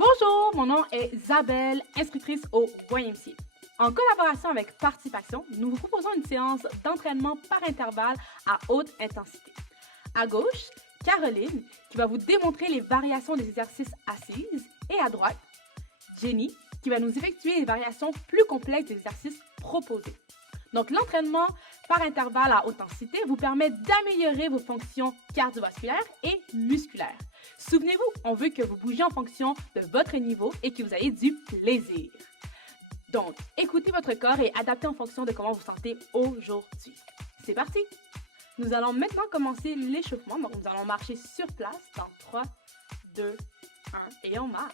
Bonjour, mon nom est Isabelle, instructrice au YMCA. En collaboration avec Participation, nous vous proposons une séance d'entraînement par intervalle à haute intensité. À gauche, Caroline, qui va vous démontrer les variations des exercices assises, et à droite, Jenny, qui va nous effectuer les variations plus complexes des exercices proposés. Donc, l'entraînement par intervalle à haute intensité vous permet d'améliorer vos fonctions cardiovasculaires et musculaires. Souvenez-vous, on veut que vous bougiez en fonction de votre niveau et que vous ayez du plaisir. Donc, écoutez votre corps et adaptez en fonction de comment vous vous sentez aujourd'hui. C'est parti! Nous allons maintenant commencer l'échauffement. Donc, nous allons marcher sur place dans 3, 2, 1 et on marche.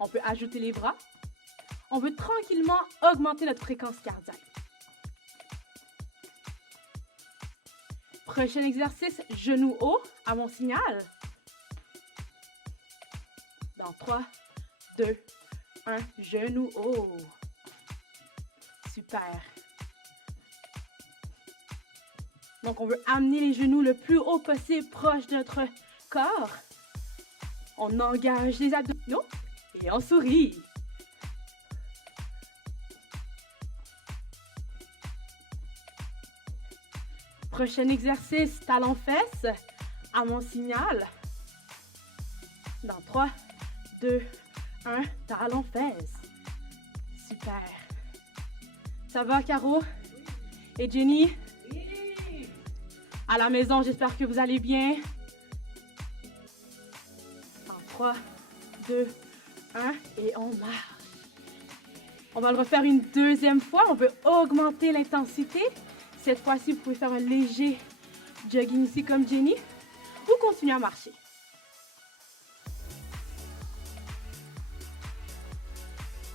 On peut ajouter les bras. On veut tranquillement augmenter notre fréquence cardiaque. Prochain exercice, genoux hauts à mon signal. Dans 3, 2, 1, genoux hauts. Super. Donc, on veut amener les genoux le plus haut possible, proche de notre corps. On engage les abdominaux et on sourit. Prochain exercice, talons-fesses à mon signal. Dans 3, 2, 1, talons-fesses. Super. Ça va, Caro? Et Jenny? Oui. À la maison, j'espère que vous allez bien. Dans 3, 2, 1 et on marche. On va le refaire une deuxième fois. On veut augmenter l'intensité. Cette fois-ci, vous pouvez faire un léger jogging ici comme Jenny ou continuer à marcher.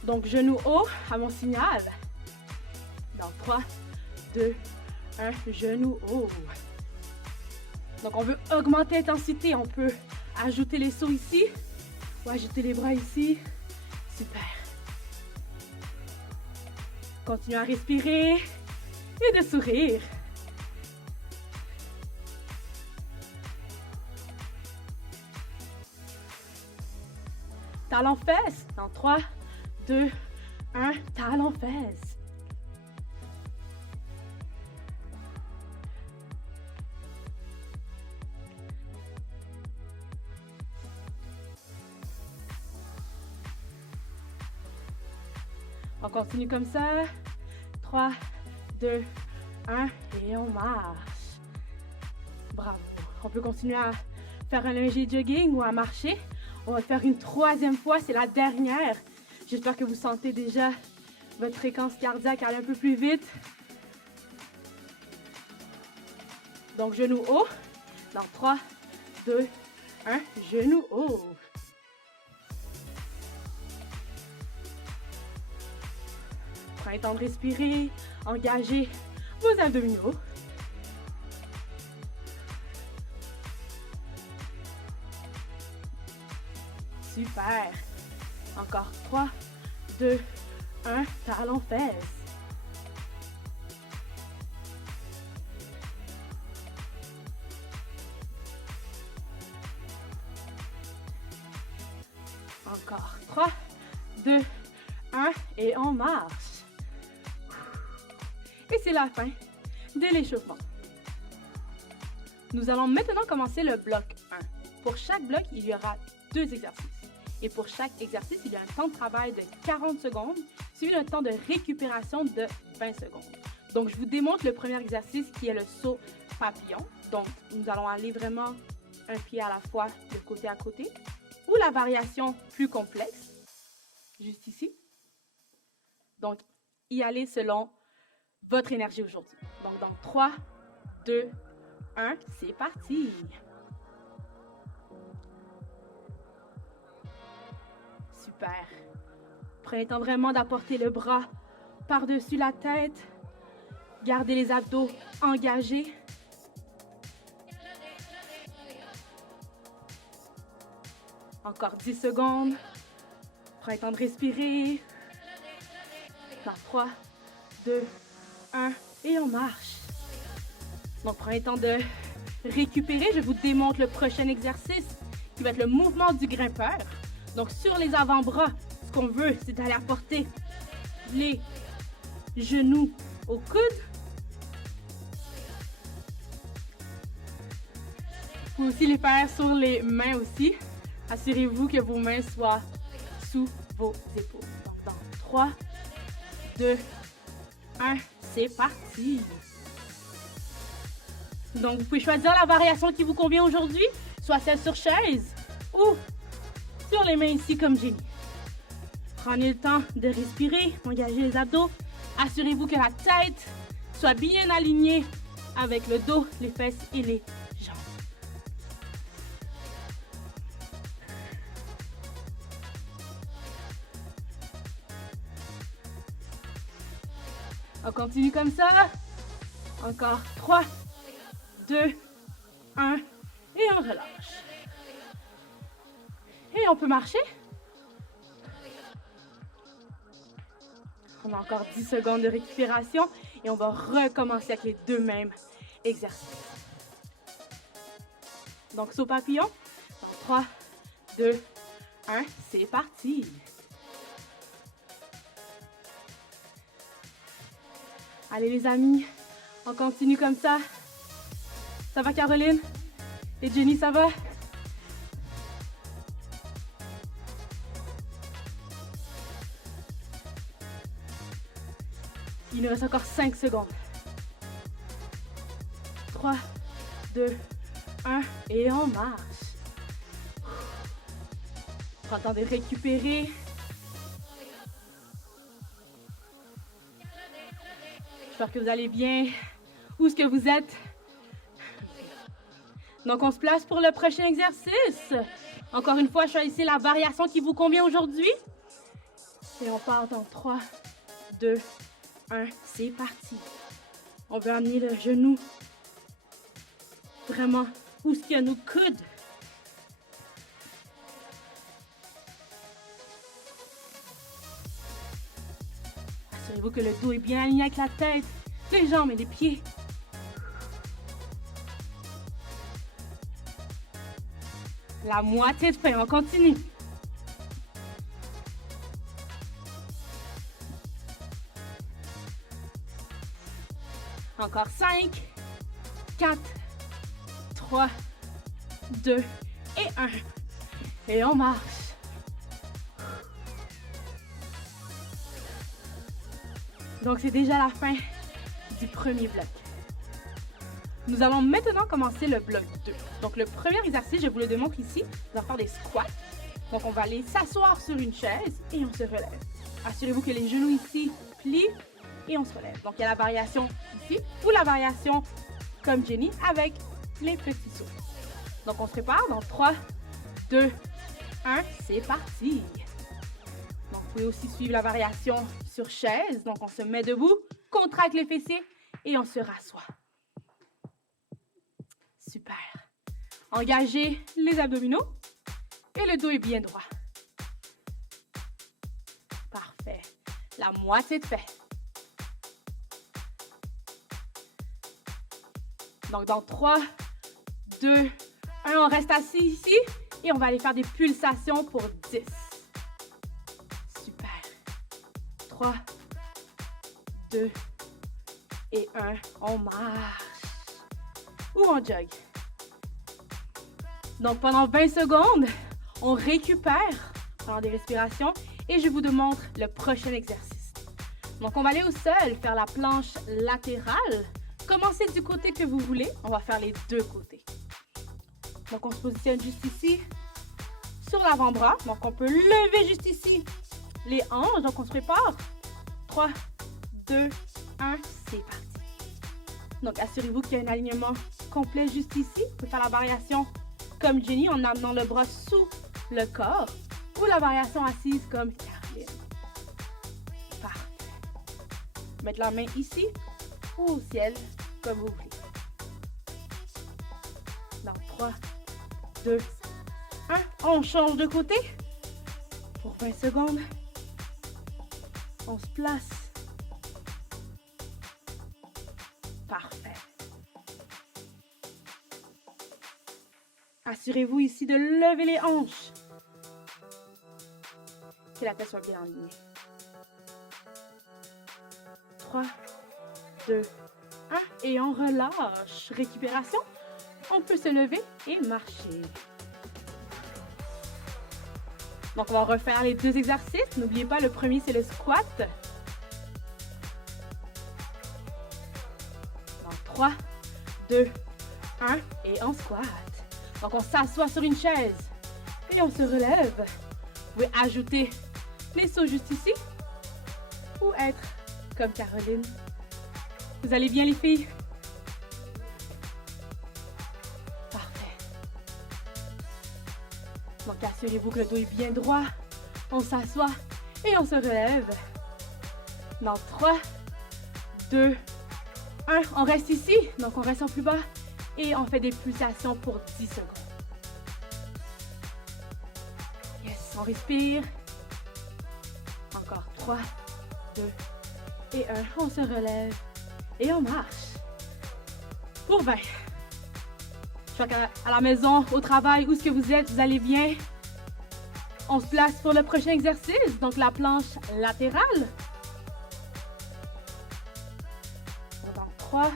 Donc, genoux hauts à mon signal. Dans 3, 2, 1, genoux hauts. Donc, on veut augmenter l'intensité. On peut ajouter les sauts ici ou ajouter les bras ici. Super. Continuez à respirer. Et de sourire. Talons-fesses. Dans 3, 2, 1, talons-fesses. On continue comme ça. 3, 2, 1 et on marche. Bravo. On peut continuer à faire un léger jogging ou à marcher. On va faire une troisième fois, c'est la dernière. J'espère que vous sentez déjà votre fréquence cardiaque aller un peu plus vite. Donc, genoux hauts. Dans 3, 2, 1, genoux hauts. Prenez le temps de respirer, engagez vos abdominaux. Super. Encore 3, 2, 1, talons-fesses. Encore 3, 2, 1 et on marche. Et c'est la fin de l'échauffement. Nous allons maintenant commencer le bloc 1. Pour chaque bloc, il y aura 2 exercices. Et pour chaque exercice, il y a un temps de travail de 40 secondes, suivi d'un temps de récupération de 20 secondes. Donc, je vous démontre le premier exercice qui est le saut papillon. Donc, nous allons aller vraiment un pied à la fois de côté à côté. Ou la variation plus complexe, juste ici. Donc, y aller selon votre énergie aujourd'hui. Donc, dans 3, 2, 1, c'est parti! Super! Prenez le temps vraiment d'apporter le bras par-dessus la tête. Gardez les abdos engagés. Encore 10 secondes. Prenez le temps de respirer. Dans 3, 2, 1 et on marche. Donc, prenez le temps de récupérer. Je vous démontre le prochain exercice qui va être le mouvement du grimpeur. Donc, sur les avant-bras, ce qu'on veut, c'est d'aller apporter les genoux au coude. Vous pouvez aussi les faire sur les mains aussi. Assurez-vous que vos mains soient sous vos épaules. Donc, dans 3, 2, 1, c'est parti. Donc, vous pouvez choisir la variation qui vous convient aujourd'hui, soit celle sur chaise ou sur les mains ici comme Jenny. Prenez le temps de respirer, engagez les abdos. Assurez-vous que la tête soit bien alignée avec le dos, les fesses et les jambes. On continue comme ça. Encore 3, 2, 1 et on relâche. Et on peut marcher. On a encore 10 secondes de récupération et on va recommencer avec les deux mêmes exercices. Donc, saut papillon. Dans 3, 2, 1, c'est parti. Allez les amis, on continue comme ça. Ça va Caroline? Et Jenny, ça va? Il nous reste encore 5 secondes. 3, 2, 1 et on marche. Prends le temps de récupérer. J'espère que vous allez bien. Où est-ce que vous êtes? Donc, on se place pour le prochain exercice. Encore une fois, choisissez la variation qui vous convient aujourd'hui. Et on part dans 3, 2, 1. C'est parti. On veut amener le genou vraiment où est-ce qu'il y a nos coudes. Assurez-vous que le dos est bien aligné avec la tête, les jambes et les pieds. La moitié de fait, on continue. Encore 5, 4, 3, 2 et 1. Et on marche. Donc, c'est déjà la fin du premier bloc. Nous allons maintenant commencer le bloc 2. Donc, le premier exercice, je vous le démontre ici. On va faire des squats. Donc, on va aller s'asseoir sur une chaise et on se relève. Assurez-vous que les genoux ici plient et on se relève. Donc, il y a la variation ici ou la variation comme Jenny avec les petits sauts. Donc, on se prépare dans 3, 2, 1. C'est parti. Donc, vous pouvez aussi suivre la variation sur chaise. Donc, on se met debout, contracte les fessiers et on se rassoit. Super. Engagez les abdominaux et le dos est bien droit. Parfait. La moitié de fait. Donc, dans 3, 2, 1, on reste assis ici et on va aller faire des pulsations pour 10. Super. 3, 2 et 1, on marche. Ou on jog. Donc, pendant 20 secondes, on récupère pendant des respirations et je vous démontre le prochain exercice. Donc, on va aller au sol, faire la planche latérale. Commencez du côté que vous voulez. On va faire les deux côtés. Donc, on se positionne juste ici, sur l'avant-bras. Donc, on peut lever juste ici les hanches. Donc, on se prépare. 3, 2, 1, c'est parti. Donc, assurez-vous qu'il y a un alignement complet juste ici. Vous pouvez faire la variation comme Jenny en amenant le bras sous le corps ou la variation assise comme Caroline. Parfait. Mettre la main ici ou au ciel, comme vous voulez. Dans 3, 2, 1. On change de côté pour 20 secondes. On se place. Parfait. Assurez-vous ici de lever les hanches. Que la tête soit bien alignée. 3, 2, 1. Et on relâche. Récupération. On peut se lever et marcher. Donc, on va refaire les 2 exercices. N'oubliez pas, le premier, c'est le squat. Donc, 3, 2, 1. Et on squat. Donc, on s'assoit sur une chaise. Et on se relève. Vous pouvez ajouter les sauts juste ici. Ou être comme Caroline. Vous allez bien, les filles? Parfait. Donc, assurez-vous que le dos est bien droit. On s'assoit et on se relève. Dans 3, 2, 1. On reste ici. Donc, on reste en plus bas. Et on fait des pulsations pour 10 secondes. Yes, on respire. Encore 3, 2 et 1. On se relève et on marche. Pour 20. Je crois qu'à la maison, au travail, où est-ce que vous êtes, vous allez bien. On se place pour le prochain exercice, donc la planche latérale. Dans 3,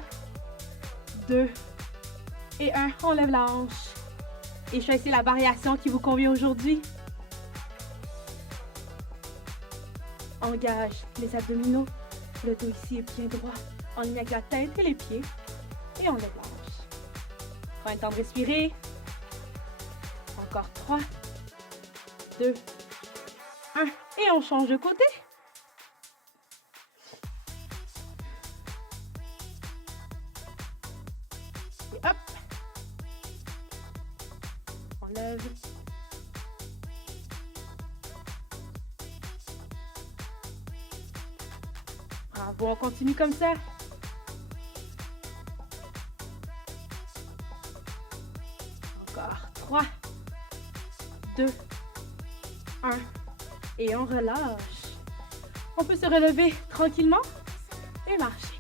2 et 1. On lève la hanche. Et choisissez la variation qui vous convient aujourd'hui. Engage les abdominaux. Le dos ici est bien droit. En ligne avec la tête et les pieds. Et on lève la hanche. Prends un temps de respirer. Encore 3, 2, 1. Et on change de côté. Et hop. On lève. Bravo, on continue comme ça. Encore 3, 2, 1. Et on relâche. On peut se relever tranquillement et marcher.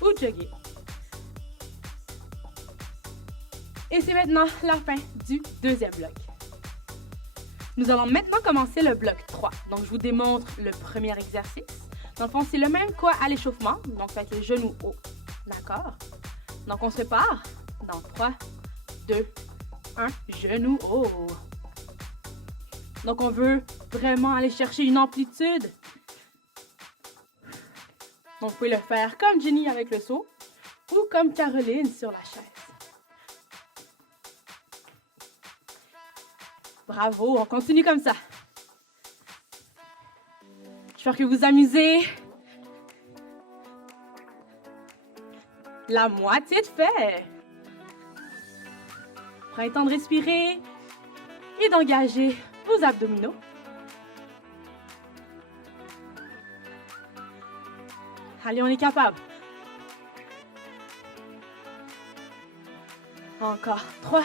Ou jogger. Et c'est maintenant la fin du deuxième bloc. Nous allons maintenant commencer le bloc 3. Donc, je vous démontre le premier exercice. Dans le fond, c'est le même qu'à l'échauffement. Donc, avec les genoux hauts. D'accord? Donc, on se prépare. Dans 3, 2, 1. Genoux hauts. Donc, on veut vraiment aller chercher une amplitude. Donc, vous pouvez le faire comme Jenny avec le saut ou comme Caroline sur la chaise. Bravo, on continue comme ça. J'espère que vous vous amusez. La moitié de fait. Prenez le temps de respirer et d'engager vos abdominaux. Allez, on est capable. Encore 3,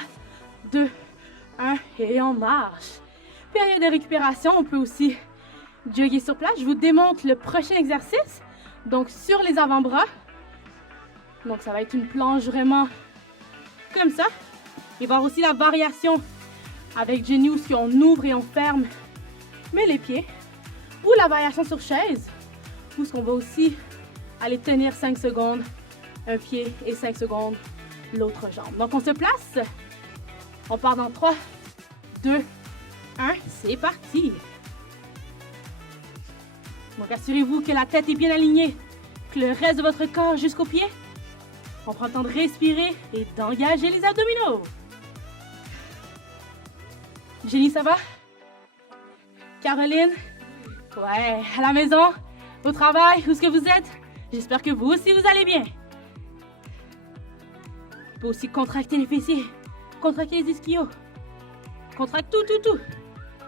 2, 1 et on marche. Période de récupération, on peut aussi jogger sur place. Je vous démontre le prochain exercice. Donc, sur les avant-bras. Donc, ça va être une planche vraiment comme ça. Il va y avoir aussi la variation avec Jenny où on ouvre et on ferme, mais les pieds. Ou la variation sur chaise où on va aussi aller tenir 5 secondes un pied et 5 secondes l'autre jambe. Donc, on se place. On part dans 3, 2, 1. C'est parti. Donc, assurez-vous que la tête est bien alignée, que le reste de votre corps jusqu'aux pieds. On prend le temps de respirer et d'engager les abdominaux. Jenny, ça va? Caroline? Ouais, à la maison, au travail, où est-ce que vous êtes? J'espère que vous aussi, vous allez bien. Vous pouvez aussi contracter les fessiers, contracter les ischios. Contracte tout.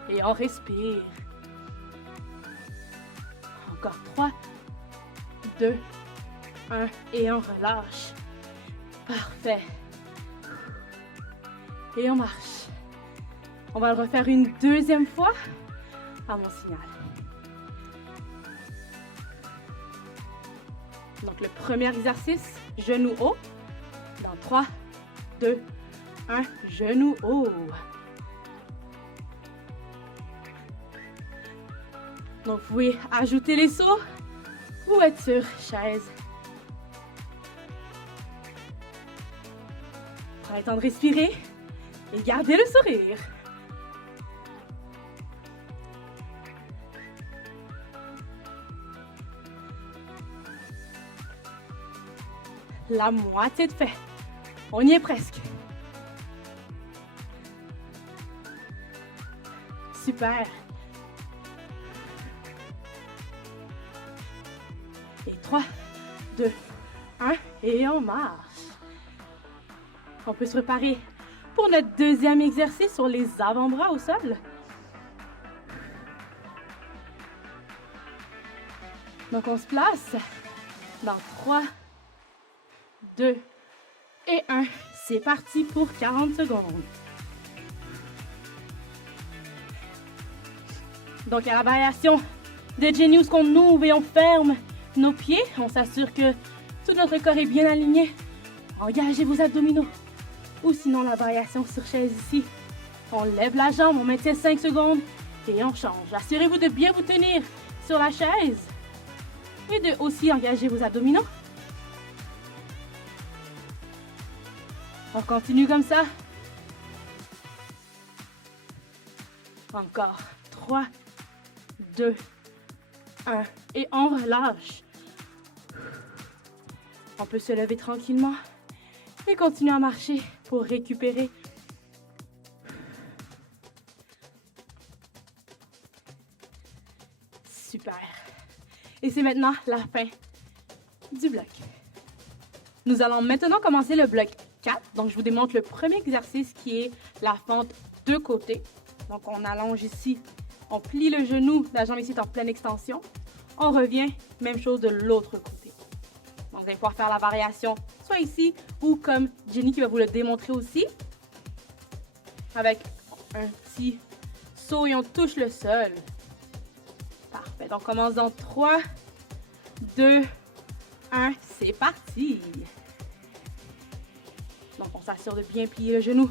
Et on respire. Encore 3, 2, 1 et on relâche. Parfait. Et on marche. On va le refaire une deuxième fois à mon signal. Donc le premier exercice, genoux hauts. Dans 3, 2, un genou haut. Donc, vous pouvez ajouter les sauts ou être sur chaise. Prenez le temps de respirer et gardez le sourire. La moitié de fait. On y est presque. Super. Et 3, 2, 1 et on marche. On peut se préparer pour notre deuxième exercice sur les avant-bras au sol. Donc on se place dans 3, 2 et 1. C'est parti pour 40 secondes. Donc à la variation de Jenny où on ouvre et on ferme nos pieds, on s'assure que tout notre corps est bien aligné. Engagez vos abdominaux. Ou sinon la variation sur chaise ici. On lève la jambe, on maintient 5 secondes et on change. Assurez-vous de bien vous tenir sur la chaise et de aussi engager vos abdominaux. On continue comme ça. Encore. 3, 2, 1. Et on relâche. On peut se lever tranquillement et continuer à marcher pour récupérer. Super. Et c'est maintenant la fin du bloc. Nous allons maintenant commencer le bloc 4. Donc, je vous démontre le premier exercice qui est la fente de côté. Donc, on allonge ici, on plie le genou, la jambe ici est en pleine extension. On revient, même chose de l'autre côté. Donc, vous allez pouvoir faire la variation soit ici ou comme Jenny qui va vous le démontrer aussi. Avec un petit saut et on touche le sol. Parfait. Donc, on commence dans 3, 2, 1. C'est parti. Donc, on s'assure de bien plier le genou.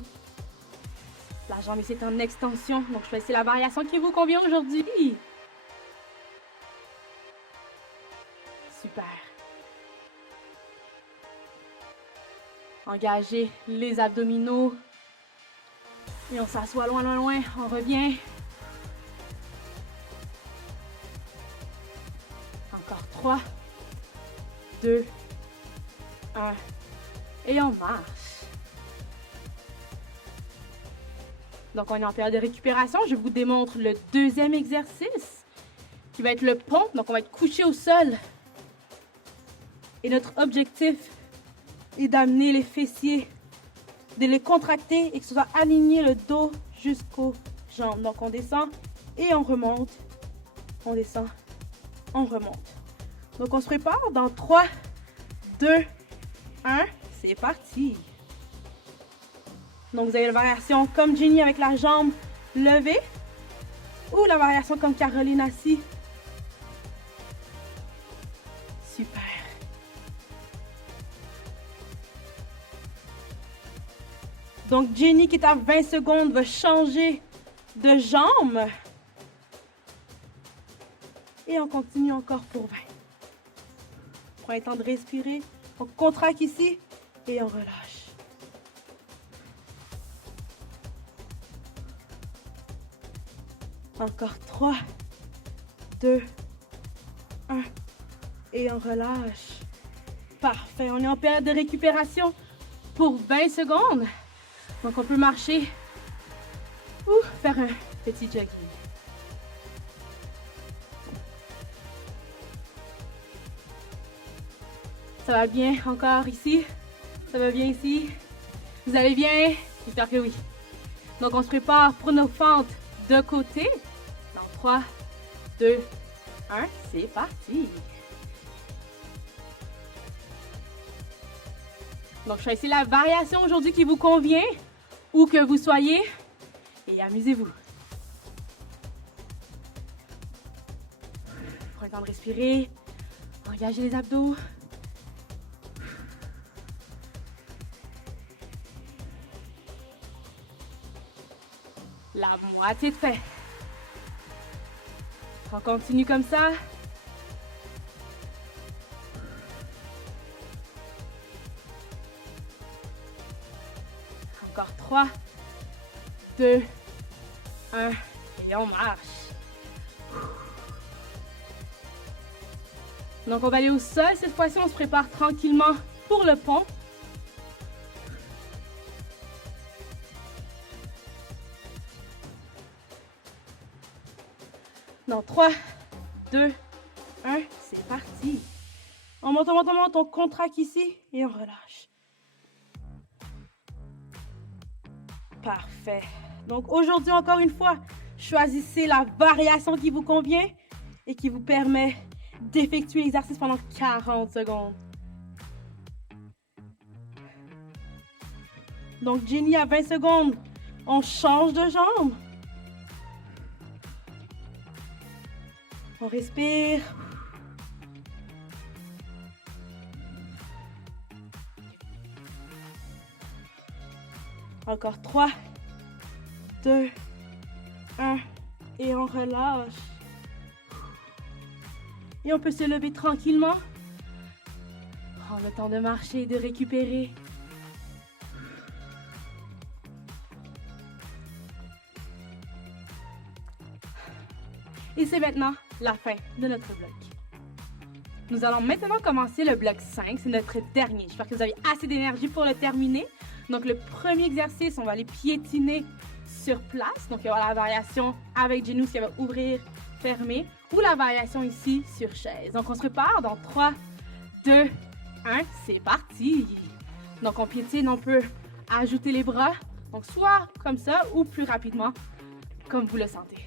La jambe ici est en extension. Donc, choisissez la variation qui vous convient aujourd'hui. Super. Engagez les abdominaux. Et on s'assoit loin, loin, loin. On revient. Encore 3, 2, 1. Et on marche. Donc, on est en période de récupération. Je vous démontre le deuxième exercice qui va être le pont. Donc, on va être couché au sol. Et notre objectif est d'amener les fessiers, de les contracter et que ce soit aligné le dos jusqu'aux jambes. Donc, on descend et on remonte. On descend, on remonte. Donc, on se prépare dans 3, 2, 1. C'est parti. Donc, vous avez la variation comme Jenny avec la jambe levée ou la variation comme Caroline assis. Super. Donc, Jenny qui est à 20 secondes va changer de jambe. Et on continue encore pour 20. Prenez le temps de respirer. On contracte ici et on relâche. Encore 3, 2, 1. Et on relâche. Parfait. On est en période de récupération pour 20 secondes. Donc, on peut marcher ou faire un petit jogging. Ça va bien encore ici? Ça va bien ici? Vous allez bien? J'espère que oui. Donc, on se prépare pour nos fentes de côté. Dans 3, 2, 1, c'est parti. Donc, choisissez la variation aujourd'hui qui vous convient, où que vous soyez, et amusez-vous. Prenez le temps de respirer, engagez les abdos. Moitié de fait. On continue comme ça. Encore 3, 2, 1 et on marche. Donc on va aller au sol. Cette fois-ci, on se prépare tranquillement pour le pont. Dans 3, 2, 1, c'est parti. On monte, on monte, on monte, on contracte ici et on relâche. Parfait. Donc aujourd'hui, encore une fois, choisissez la variation qui vous convient et qui vous permet d'effectuer l'exercice pendant 40 secondes. Donc Jenny, à 20 secondes, on change de jambe. On respire. Encore 3, 2, 1 et on relâche. Et on peut se lever tranquillement. Prendre le temps de marcher et de récupérer. Et c'est maintenant la fin de notre bloc. Nous allons maintenant commencer le bloc 5, c'est notre dernier. J'espère que vous avez assez d'énergie pour le terminer. Donc le premier exercice, on va aller piétiner sur place. Donc il y aura la variation avec genou, qui va ouvrir, fermer, ou la variation ici sur chaise. Donc on se prépare dans 3, 2, 1, c'est parti. Donc on piétine, on peut ajouter les bras, donc soit comme ça ou plus rapidement, comme vous le sentez.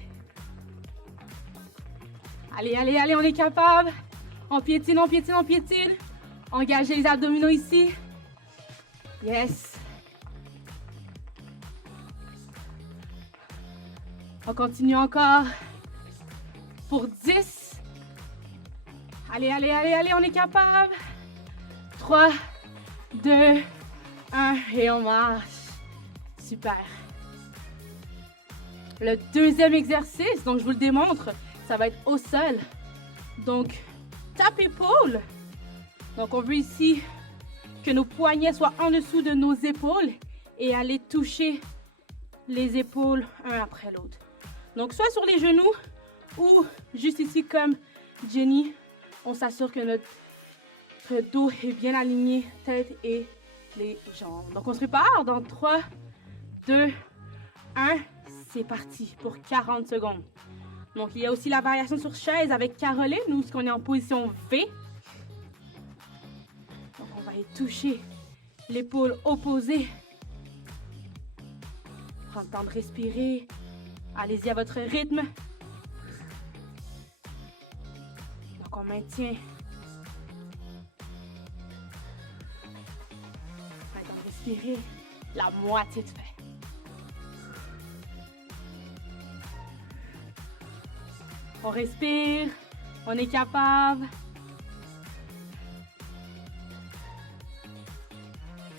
Allez, allez, allez, on est capable. On piétine, on piétine, on piétine. Engagez les abdominaux ici. Yes. On continue encore pour 10. Allez, allez, allez, allez, on est capable. 3, 2, 1 et on marche. Super. Le deuxième exercice, donc je vous le démontre, ça va être au sol. Donc, tape épaule. Donc, on veut ici que nos poignets soient en dessous de nos épaules et aller toucher les épaules un après l'autre. Donc, soit sur les genoux ou juste ici comme Jenny, on s'assure que notre dos est bien aligné, tête et les jambes. Donc, on se prépare dans 3, 2, 1. C'est parti pour 40 secondes. Donc, il y a aussi la variation sur chaise avec Caroline, nous, ce qu'on est en position V. Donc, on va aller toucher l'épaule opposée. Prendre le temps de respirer. Allez-y à votre rythme. Donc, on maintient. Prendre le temps de respirer. La moitié de fait. On respire, on est capable.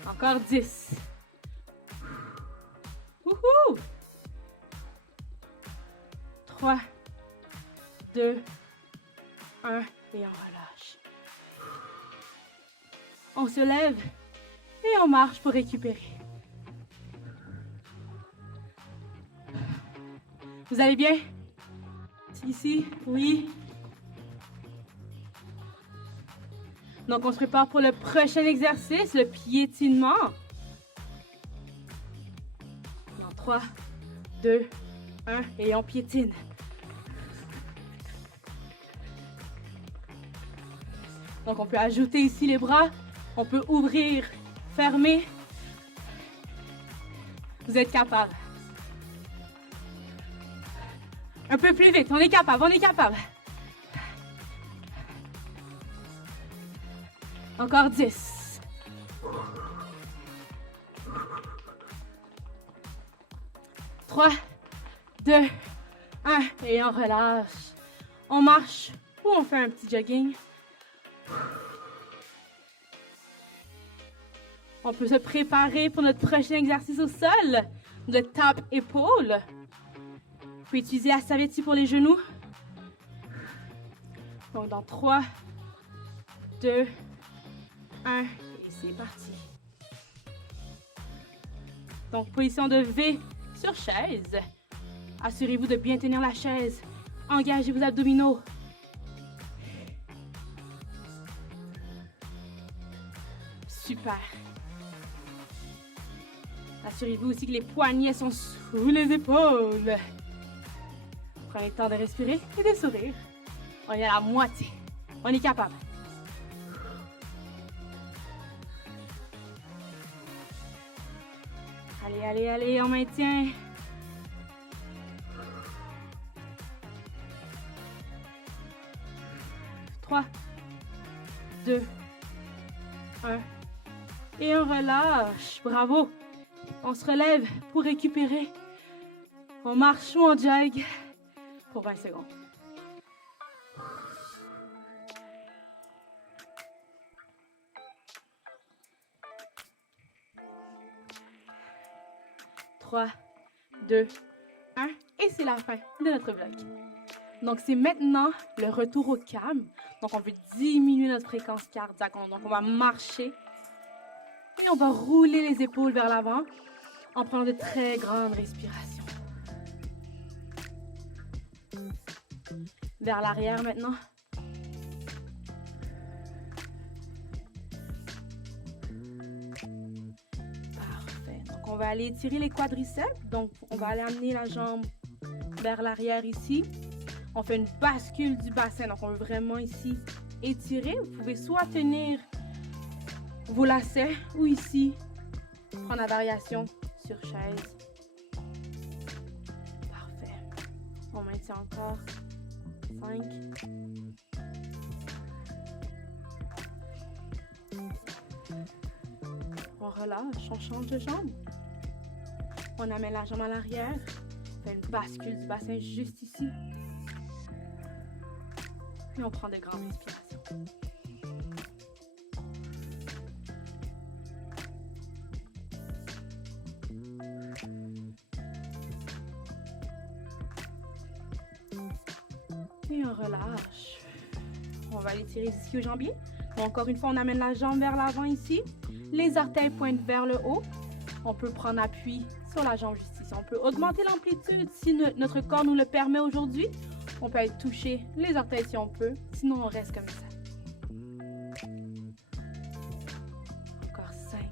Encore 10. Wouhou! 3, 2, 1 et on relâche. On se lève et on marche pour récupérer. Vous allez bien? Ici, oui. Donc, on se prépare pour le prochain exercice, le piétinement. Dans 3, 2, 1 et on piétine. Donc, on peut ajouter ici les bras. On peut ouvrir, fermer. Vous êtes capable. Un peu plus vite, on est capable, on est capable. Encore 10. Trois, 2, 1 et on relâche. On marche ou on fait un petit jogging. On peut se préparer pour notre prochain exercice au sol, le tap épaule. pouvez utiliser la serviette ici pour les genoux. Donc, dans 3, 2, 1, et c'est parti. Donc, position de V sur chaise. Assurez-vous de bien tenir la chaise. Engagez vos abdominaux. Super. Assurez-vous aussi que les poignets sont sous les épaules. Prenez le temps de respirer et de sourire. On est à la moitié. On est capable. Allez, allez, allez, on maintient. Trois, 2, 1. Et on relâche. Bravo. On se relève pour récupérer. On marche ou on jog pour 20 secondes. Trois, 2, 1. Et c'est la fin de notre vlog. Donc, c'est maintenant le retour au calme. Donc, on veut diminuer notre fréquence cardiaque. Donc, on va marcher. Et on va rouler les épaules vers l'avant en prenant de très grandes respirations. Vers l'arrière maintenant. Parfait. Donc, on va aller étirer les quadriceps. Donc, on va aller amener la jambe vers l'arrière ici. On fait une bascule du bassin. Donc, on veut vraiment ici étirer. Vous pouvez soit tenir vos lacets ou ici, prendre la variation sur chaise. Parfait. On maintient encore. 5. On relâche, on change de jambe. On amène la jambe à l'arrière. On fait une bascule du bassin juste ici. Et on prend de grandes respirations. Et on relâche. On va aller tirer ici au jambier. Encore une fois, on amène la jambe vers l'avant ici. Les orteils pointent vers le haut. On peut prendre appui sur la jambe juste ici. On peut augmenter l'amplitude si notre corps nous le permet aujourd'hui. On peut aller toucher les orteils si on peut. Sinon, on reste comme ça. Encore 5.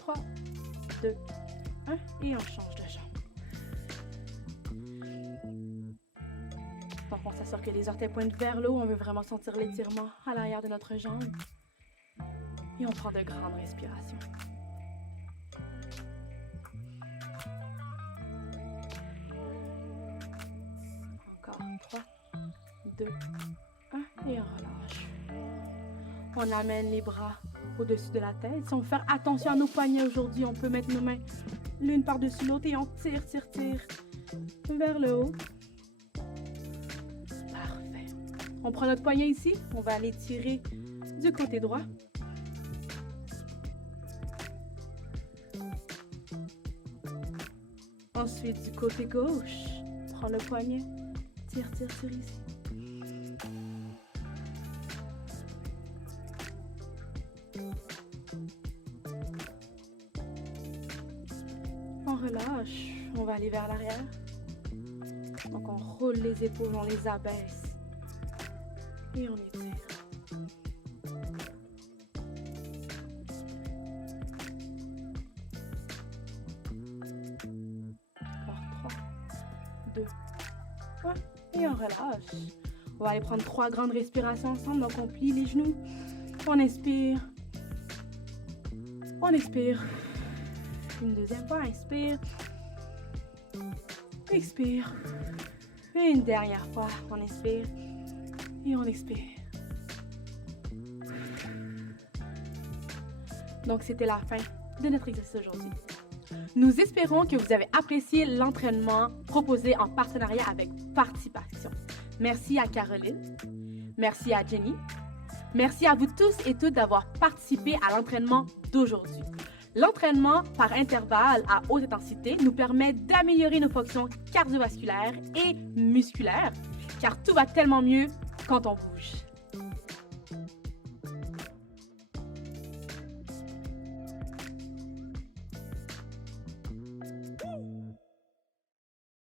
3, 2, 1. Et on change de jambe. Donc, on s'assure que les orteils pointent vers le haut. On veut vraiment sentir l'étirement à l'arrière de notre jambe. Et on prend de grandes respirations. Encore 3, 2, 1. Et on relâche. On amène les bras au-dessus de la tête. Si on veut faire attention à nos poignets aujourd'hui, on peut mettre nos mains l'une par-dessus l'autre et on tire, tire, tire vers le haut. Parfait. On prend notre poignet ici. On va aller tirer du côté droit. Ensuite, du côté gauche, prends le poignet, tire, tire, tire ici. On relâche, on va aller vers l'arrière. Donc, on roule les épaules, on les abaisse. Et on étire. Et on relâche. On va aller prendre 3 grandes respirations ensemble. Donc, on plie les genoux. On inspire. On expire. Une deuxième fois, inspire. Expire. Et une dernière fois, on inspire. Et on expire. Donc, c'était la fin de notre exercice aujourd'hui. Nous espérons que vous avez apprécié l'entraînement proposé en partenariat avec Participation. Merci à Caroline. Merci à Jenny. Merci à vous tous et toutes d'avoir participé à l'entraînement d'aujourd'hui. L'entraînement par intervalle à haute intensité nous permet d'améliorer nos fonctions cardiovasculaires et musculaires, car tout va tellement mieux quand on bouge.